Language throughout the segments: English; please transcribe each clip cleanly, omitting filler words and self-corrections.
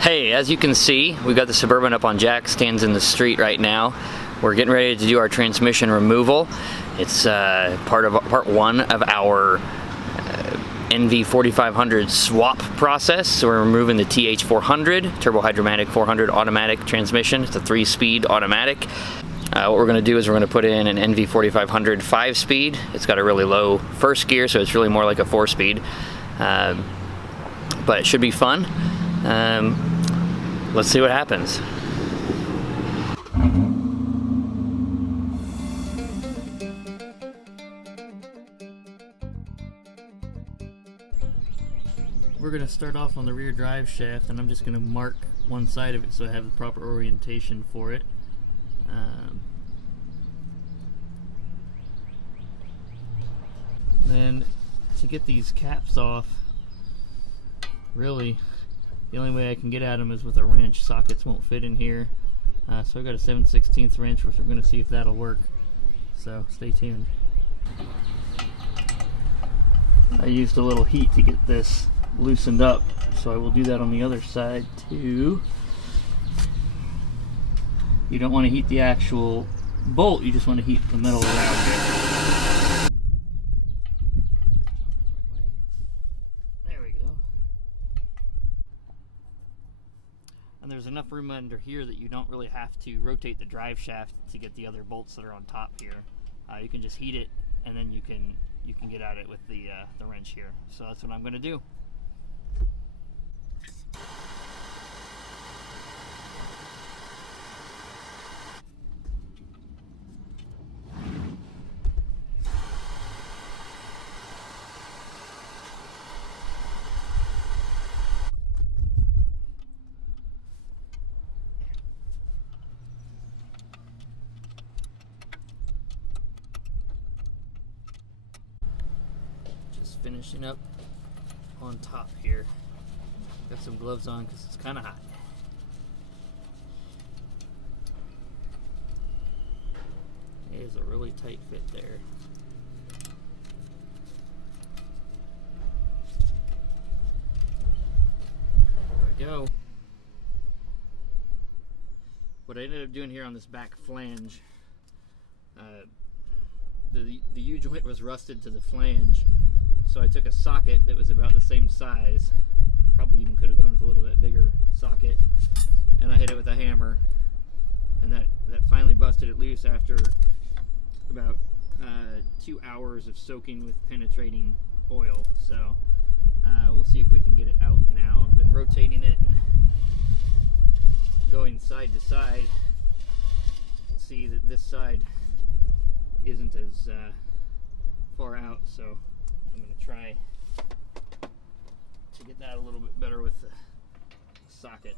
Hey, as you can see, we've got the Suburban up on jack stands in the street right now. We're getting ready to do our transmission removal. It's part one of our NV4500 swap process. So we're removing the TH400, Turbo Hydromatic 400 automatic transmission. It's a 3-speed automatic. What we're going to do is we're going to put in an NV4500 5-speed. It's got a really low first gear, so it's really more like a 4-speed. But it should be fun. Let's see what happens. We're going to start off on the rear drive shaft, and I'm just going to mark one side of it so I have the proper orientation for it. Then to get these caps off, really the only way I can get at them is with a wrench. Sockets won't fit in here, so I've got a 7/16 wrench, which we're going to see if that'll work, so stay tuned. I used a little heat to get this loosened up, so I will do that on the other side too. You don't want to heat the actual bolt, you just want to heat the metal around it. There we go. And there's enough room under here that you don't really have to rotate the drive shaft to get the other bolts that are on top here. You can just heat it, and then you can get at it with the wrench here. So that's what I'm going to do. Finishing up on top here. Got some gloves on because it's kind of hot. It is a really tight fit there. There we go. What I ended up doing here on this back flange, the U-joint was rusted to the flange. So I took a socket that was about the same size, probably even could have gone with a little bit bigger socket, and I hit it with a hammer, and that finally busted it loose after about 2 hours of soaking with penetrating oil. So we'll see if we can get it out now. I've been rotating it and going side to side. You can see that this side isn't as far out, so I'm going to try to get that a little bit better with the socket.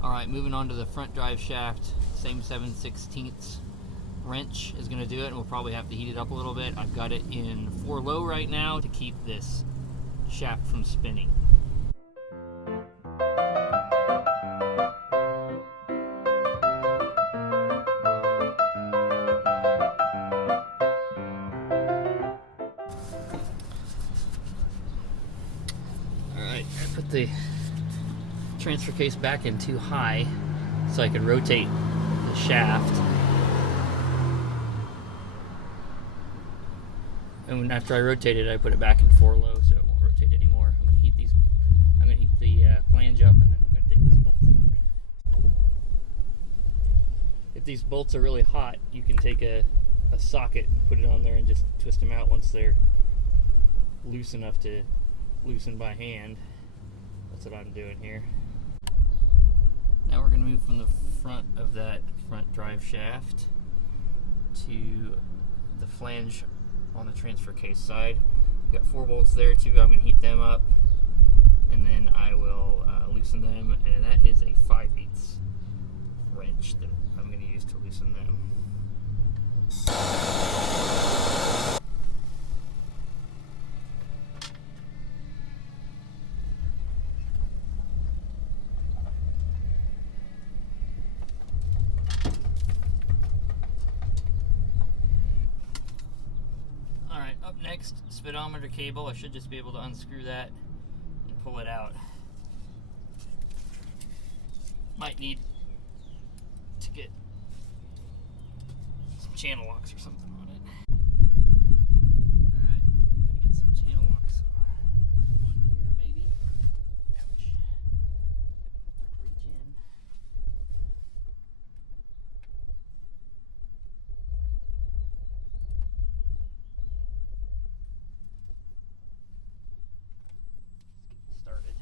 Alright, moving on to the front drive shaft, same 7/16 wrench is going to do it, and we'll probably have to heat it up a little bit. I've got it in 4 low right now to keep this shaft from spinning. Alright, I put the transfer case back in too high so I could rotate the shaft, and after I rotate it, I put it back in 4 low so it won't rotate anymore. I'm going to heat the flange up, and then I'm going to take these bolts out. If these bolts are really hot, you can take a socket and put it on there and just twist them out once they're loose enough to loosen by hand. That's what I'm doing here. Now we're going to move from the front of that front drive shaft to the flange on the transfer case side. We've got 4 bolts there too. I'm going to heat them up, and then I will loosen them, and that is a 5/8 wrench that I'm going to use to loosen them. next speedometer cable. I should just be able to unscrew that and pull it out. Might need to get some channel locks or something on it. Alright, gonna get some channel locks on here, maybe. Ouch. Reach in. Started.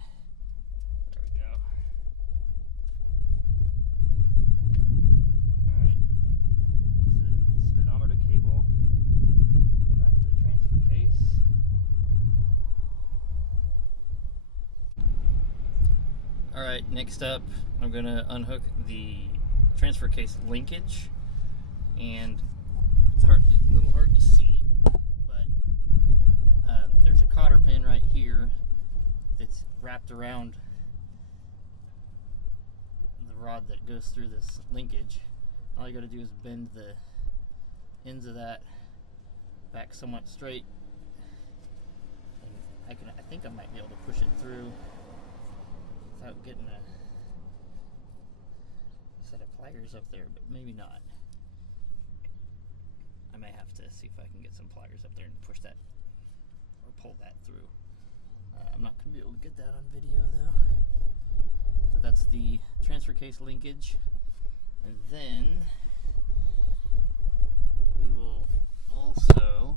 There we go. Alright, that's the speedometer cable on the back of the transfer case. Alright, next up I'm going to unhook the transfer case linkage, and it's a little hard to see, but there's a cotter pin right here that's wrapped around the rod that goes through this linkage. All you got to do is bend the ends of that back somewhat straight, and I think I might be able to push it through without getting a set of pliers up there, but maybe not. I may have to see if I can get some pliers up there and push that or pull that through. I'm not going to be able to get that on video though. So that's the transfer case linkage. And then we will also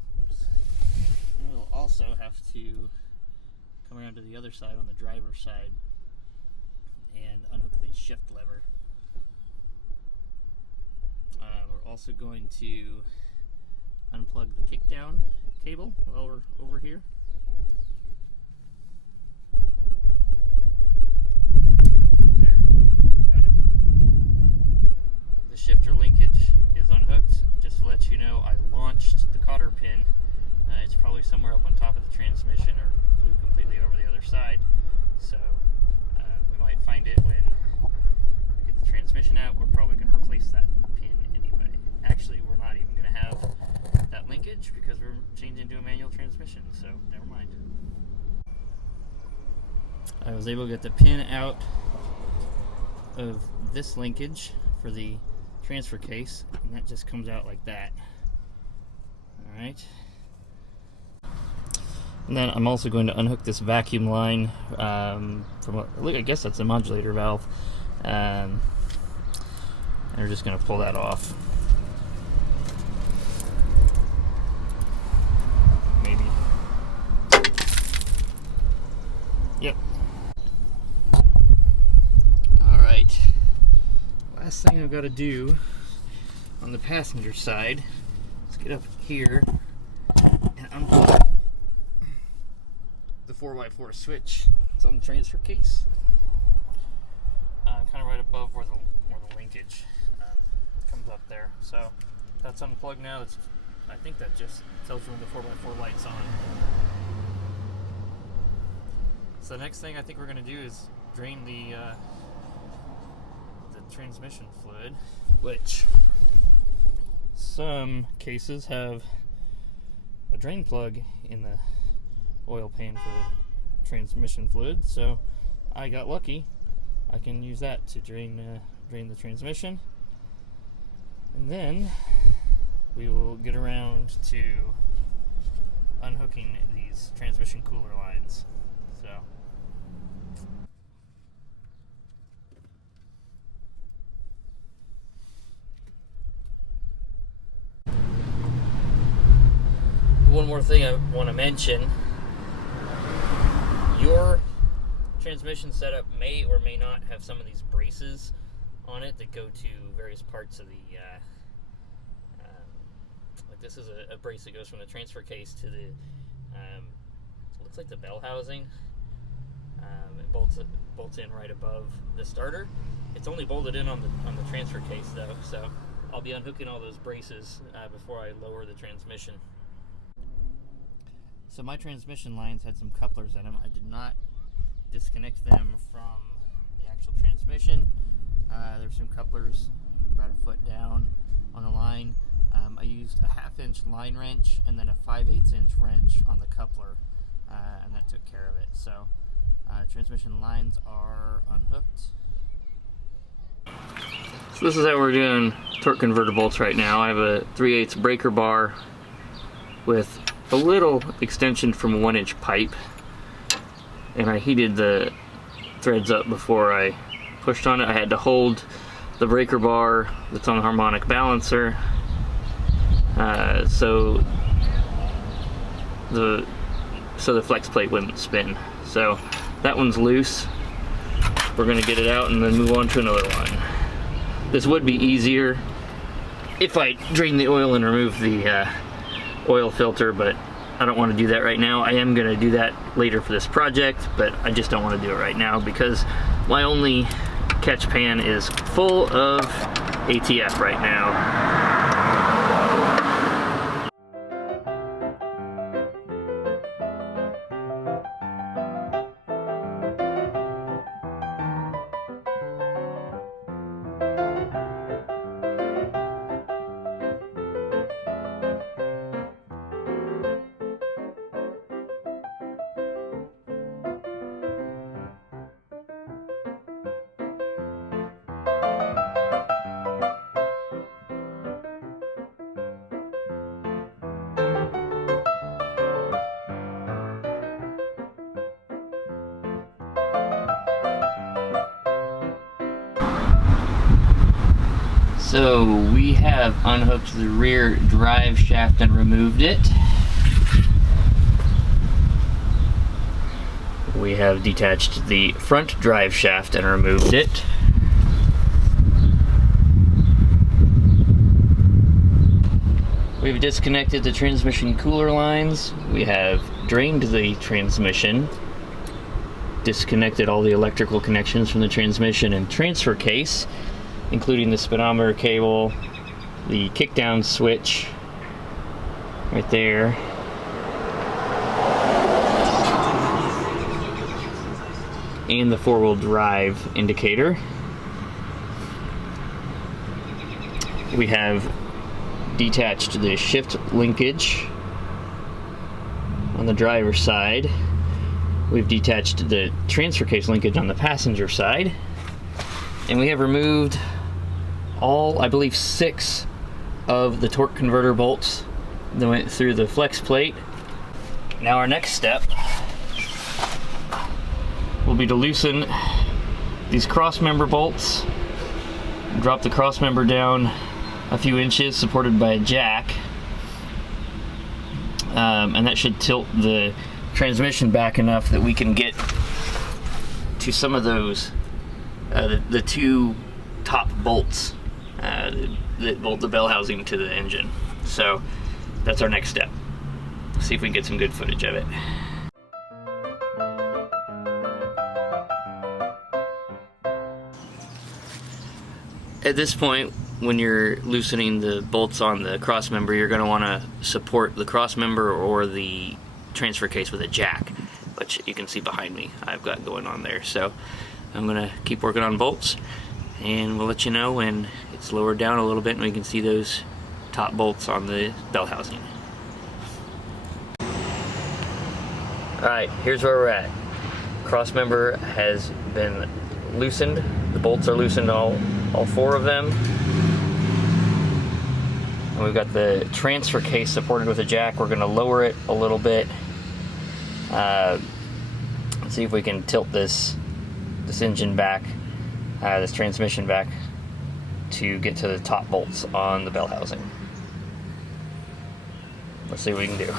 have to come around to the other side on the driver's side and unhook the shift lever. We're also going to unplug the kickdown cable while we're over here. There, got it. The shifter linkage is unhooked. Just to let you know, I launched the cotter pin. It's probably somewhere up on top of the transmission or flew completely over the other side. So we might find it when we get the transmission out. We're probably going to replace that pin anyway. Actually, we're not even going to have that linkage because we're changing to a manual transmission, so never mind. I was able to get the pin out of this linkage for the transfer case, and that just comes out like that. Alright. And then I'm also going to unhook this vacuum line from I guess that's a modulator valve. And we're just going to pull that off. Maybe. Yep. Alright. Last thing I've got to do on the passenger side is get up here and unplug the 4x4 switch. It's on the transfer case, kind of right above where the linkage comes up there. So that's unplugged now. I think that just tells you when the 4x4 light's on. So the next thing I think we're going to do is drain the transmission fluid, which some cases have a drain plug in the oil pan for the transmission fluid, so I got lucky. I can use that to drain the transmission, and then we will get around to unhooking these transmission cooler lines. So one more thing I want to mention. Your transmission setup may or may not have some of these braces on it that go to various parts of the like this is a brace that goes from the transfer case to the looks like the bell housing. It bolts in right above the starter. It's only bolted in on the transfer case though, so I'll be unhooking all those braces before I lower the transmission. So my transmission lines had some couplers in them. I did not disconnect them from the actual transmission. There's some couplers about a foot down on the line. I used used a 1/2" line wrench and then a 5/8" wrench on the coupler, and that took care of it. So transmission lines are unhooked. So this is how we're doing torque converter bolts right now. I have a 3/8 breaker bar with a little extension from a 1" pipe, and I heated the threads up before I pushed on it. I had to hold the breaker bar that's on the harmonic balancer so the flex plate wouldn't spin. So that one's loose. We're gonna get it out and then move on to another one. This would be easier if I drain the oil and remove the oil filter, but I don't want to do that right now. I am gonna do that later for this project, but I just don't want to do it right now because my only catch pan is full of ATF right now. So we have unhooked the rear drive shaft and removed it. We have detached the front drive shaft and removed it. We've disconnected the transmission cooler lines. We have drained the transmission, disconnected all the electrical connections from the transmission and transfer case, including the speedometer cable, the kickdown switch right there, and the 4-wheel drive indicator. We have detached the shift linkage on the driver's side. We've detached the transfer case linkage on the passenger side, and we have removed all, I believe, 6 of the torque converter bolts that went through the flex plate. Now our next step will be to loosen these cross member bolts, drop the cross member down a few inches supported by a jack, and that should tilt the transmission back enough that we can get to some of those the 2 top bolts that bolt the bell housing to the engine. So that's our next step. See if we can get some good footage of it. At this point, when you're loosening the bolts on the cross member, you're going to want to support the cross member or the transfer case with a jack, which you can see behind me I've got going on there. So I'm going to keep working on bolts, and we'll let you know when it's lowered down a little bit and we can see those top bolts on the bell housing. Alright, here's where we're at. Cross member has been loosened. The bolts are loosened, all 4 of them. And we've got the transfer case supported with a jack. We're going to lower it a little bit. Let's see if we can tilt this engine back, this transmission back, to get to the top bolts on the bell housing. Let's see what we can do.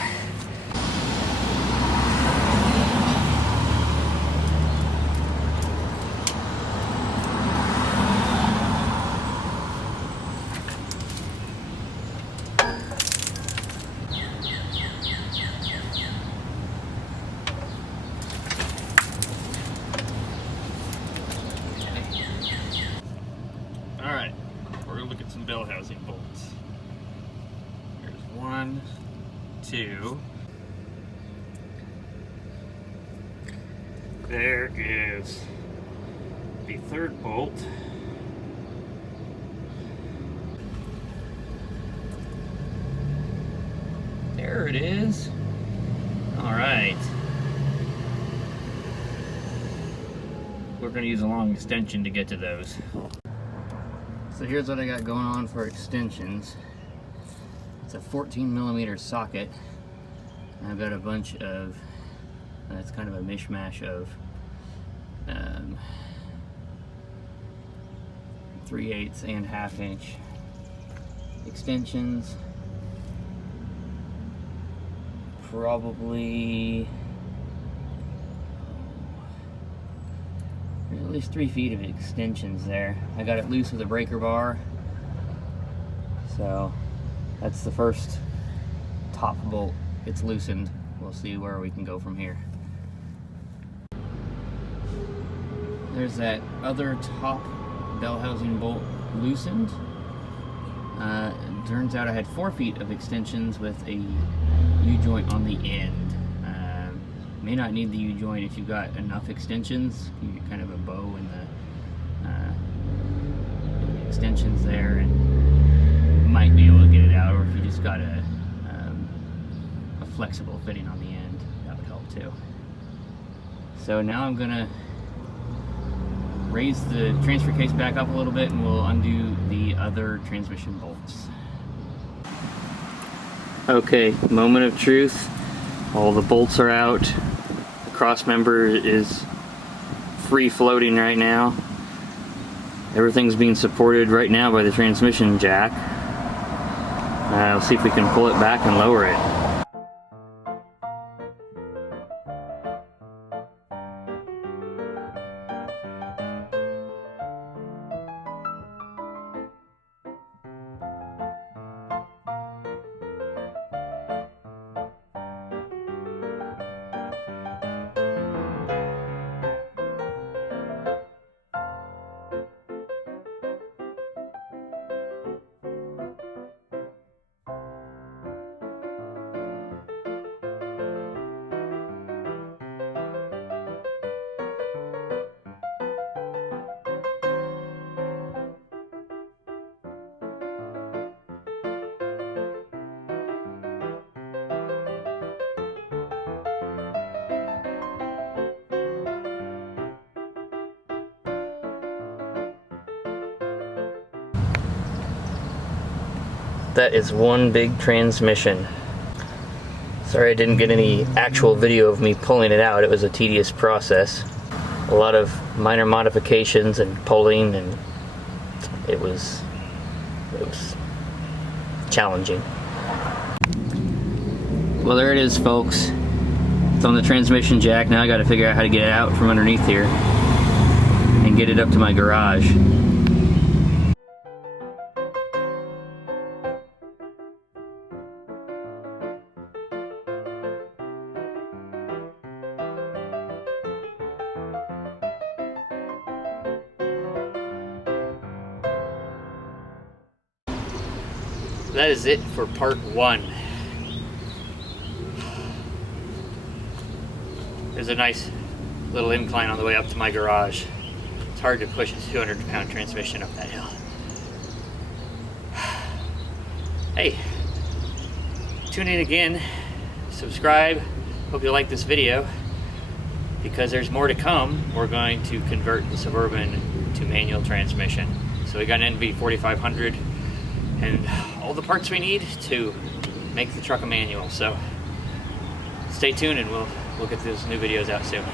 Alright, we're going to look at some bell housing bolts. There's 1, 2. There is the 3rd bolt. it is. All right. We're going to use a long extension to get to those. So here's what I got going on for extensions. It's a 14mm socket. I've got a bunch of, it's kind of a mishmash of 3/8 and 1/2 inch extensions. Probably there's at least 3 feet of extensions there. I got it loose with a breaker bar, so that's the first top bolt. It's loosened. We'll see where we can go from here. There's that other top bell housing bolt loosened. It turns out I had 4 feet of extensions with a U-joint on the end. May not need the U-joint if you've got enough extensions. You get kind of a bow in the extensions there, and you might be able to get it out, or if you just got a flexible fitting on the end, that would help too. So now I'm gonna raise the transfer case back up a little bit, and we'll undo the other transmission bolts. Okay, moment of truth. All the bolts are out. The cross member is free floating right now. Everything's being supported right now by the transmission jack. We'll see if we can pull it back and lower it. That is one big transmission. Sorry I didn't get any actual video of me pulling it out. It was a tedious process. A lot of minor modifications and pulling, and it was challenging. Well, there it is, folks. It's on the transmission jack. Now I got to figure out how to get it out from underneath here and get it up to my garage. That is it for part 1. There's a nice little incline on the way up to my garage. It's hard to push a 200-pound transmission up that hill. Hey, tune in again, subscribe, hope you like this video, because there's more to come. We're going to convert the Suburban to manual transmission. So we got an NV4500 and all the parts we need to make the truck a manual. So stay tuned, and we'll get those new videos out soon.